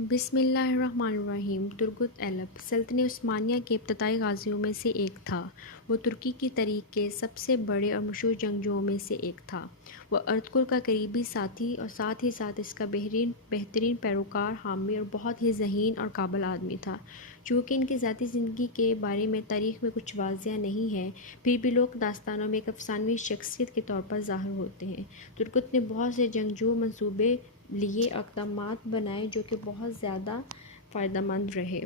بسم اللہ الرحمن الرحیم۔ ترگت ایلپ سلطنت عثمانیہ کے ابتدائی غازیوں میں سے ایک تھا۔ وہ ترکی کی تاریخ کے سب سے بڑے اور مشہور جنگجوؤں میں سے ایک تھا۔ وہ ارطغرل کا قریبی ساتھی اور ساتھ ہی ساتھ اس کا بہترین پیروکار، حامی اور بہت ہی ذہین اور قابل آدمی تھا۔ چونکہ ان کی ذاتی زندگی کے بارے میں تاریخ میں کچھ واضح نہیں ہے، پھر بھی لوک داستانوں میں ایک افسانوی شخصیت کے طور پر ظاہر ہوتے ہیں۔ ترگت نے بہت سے جنگجو منصوبے لیے اور اقدامات بنائے جو کہ بہت زیادہ فائدہ مند رہے۔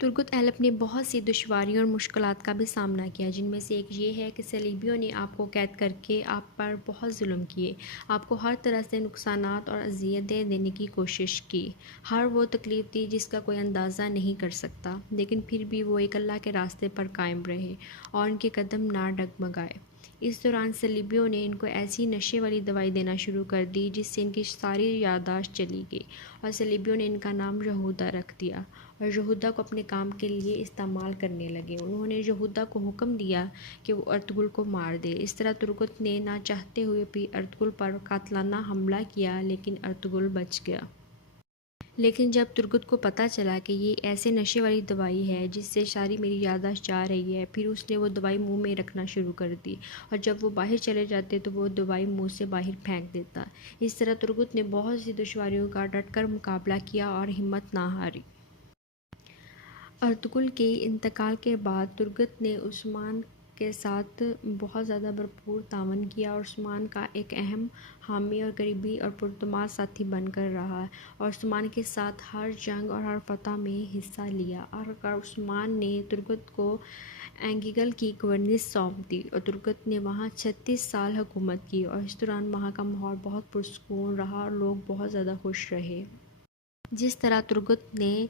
ترگت ایلپ نے بہت سی دشواریوں اور مشکلات کا بھی سامنا کیا، جن میں سے ایک یہ ہے کہ صلیبیوں نے آپ کو قید کر کے آپ پر بہت ظلم کیے، آپ کو ہر طرح سے نقصانات اور اذیتیں دینے کی کوشش کی۔ ہر وہ تکلیف دی جس کا کوئی اندازہ نہیں کر سکتا، لیکن پھر بھی وہ ایک اللہ کے راستے پر قائم رہے اور ان کے قدم نہ ڈگمگائے۔ اس دوران صلیبیوں نے ان کو ایسی نشے والی دوائی دینا شروع کر دی جس سے ان کی ساری یادداشت چلی گئی، اور صلیبیوں نے ان کا نام یہودا رکھ دیا اور یہودا کو اپنے کام کے لیے استعمال کرنے لگے۔ انہوں نے یہودا کو حکم دیا کہ وہ ارطغرل کو مار دے۔ اس طرح ترگت نے نہ چاہتے ہوئے بھی ارطغرل پر قاتلانہ حملہ کیا، لیکن ارطغرل بچ گیا۔ لیکن جب ترگت کو پتہ چلا کہ یہ ایسے نشے والی دوائی ہے جس سے ساری میری یادداشت جا رہی ہے، پھر اس نے وہ دوائی منہ میں رکھنا شروع کر دی، اور جب وہ باہر چلے جاتے تو وہ دوائی منہ سے باہر پھینک دیتا۔ اس طرح ترگت نے بہت سی دشواریوں کا ڈٹ کر مقابلہ کیا اور ہمت نہ ہاری۔ ارطغرل کے انتقال کے بعد ترگت نے عثمان کے ساتھ بہت زیادہ بھرپور تعاون کیا اور عثمان کا ایک اہم حامی اور قریبی اور پراعتماد ساتھی بن کر رہا، اور عثمان کے ساتھ ہر جنگ اور ہر فتح میں حصہ لیا۔ آخرکار عثمان نے ترگت کو اینگیگل کی گورننس سونپ دی اور ترگت نے وہاں 36 سال حکومت کی، اور اس دوران وہاں کا ماحول بہت پرسکون رہا اور لوگ بہت زیادہ خوش رہے۔ جس طرح ترگت نے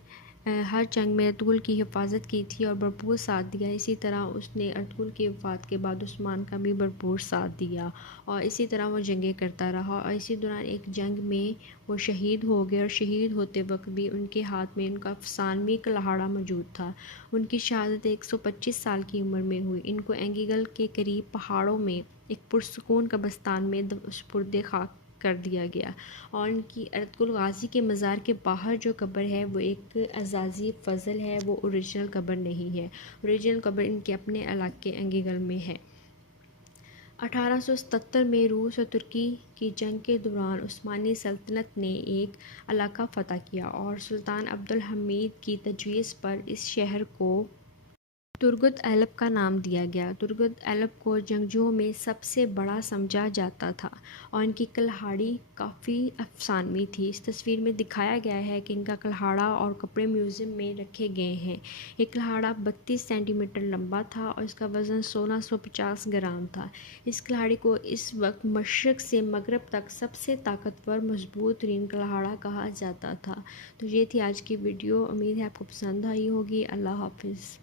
ہر جنگ میں ارطغرل کی حفاظت کی تھی اور بھرپور ساتھ دیا، اسی طرح اس نے ارطغرل کی وفات کے بعد عثمان کا بھی بھرپور ساتھ دیا، اور اسی طرح وہ جنگیں کرتا رہا، اور اسی دوران ایک جنگ میں وہ شہید ہو گئے، اور شہید ہوتے وقت بھی ان کے ہاتھ میں ان کا افسانوی کلاہڑا موجود تھا۔ ان کی شہادت 125 سال کی عمر میں ہوئی۔ ان کو اینگیگل کے قریب پہاڑوں میں ایک پرسکون قبرستان میں سپرد خاک کر دیا گیا، اور ان کی ارطغرل غازی کے مزار کے باہر جو قبر ہے وہ ایک اعزازی فضل ہے، وہ اوریجنل قبر نہیں ہے۔ اوریجنل قبر ان کے اپنے علاقے اینگیگل میں ہے۔ 1877 میں روس اور ترکی کی جنگ کے دوران عثمانی سلطنت نے ایک علاقہ فتح کیا، اور سلطان عبدالحمید کی تجویز پر اس شہر کو ترگت ایلپ کا نام دیا گیا۔ ترگت ایلپ کو جنگجوؤں میں سب سے بڑا سمجھا جاتا تھا، اور ان کی کلاہڑی کافی افسانوی تھی۔ اس تصویر میں دکھایا گیا ہے کہ ان کا کلاہڑا اور کپڑے میوزیم میں رکھے گئے ہیں۔ یہ کلاہڑا 32 سینٹی میٹر لمبا تھا اور اس کا وزن 1650 گرام تھا۔ اس کلاہڑی کو اس وقت مشرق سے مغرب تک سب سے طاقتور مضبوط ترین کلاہڑا کہا جاتا تھا۔ تو یہ تھی آج کی ویڈیو، امید ہے آپ کو پسند آئی ہوگی۔ اللہ حافظ۔